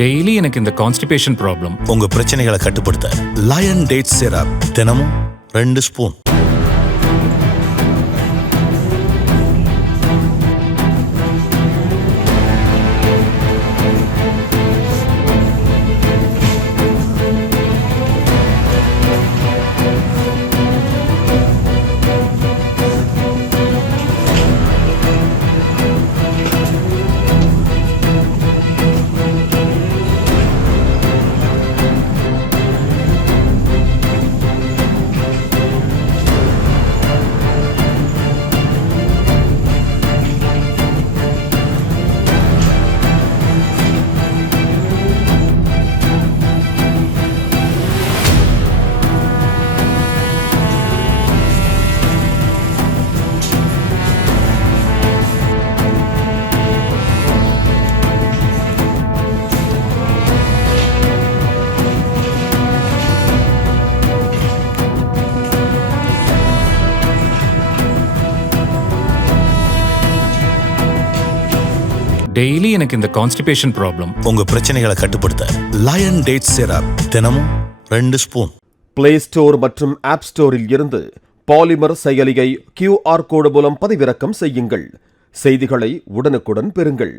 Daily எனக்கு இந்த constipation problem. உங்க பிரச்சனைகளை கட்டுப்படுத்த லயன் டேட் சிரப் தினமும் 2 ஸ்பூன். டெய்லி எனக்கு இந்த கான்ஸ்டிபேஷன் ப்ராப்ளம். உங்க பிரச்சனைகளை கட்டுப்படுத்த லயன் டேட் சிரப் தினமும் 2 ஸ்பூன். பிளே ஸ்டோர் மற்றும் ஆப் ஸ்டோரில் இருந்து பாலிமர் செயலியை QR கோடு மூலம் பதிவிறக்கம் செய்யுங்கள். செய்திகளை உடனுக்குடன் பெறுங்கள்.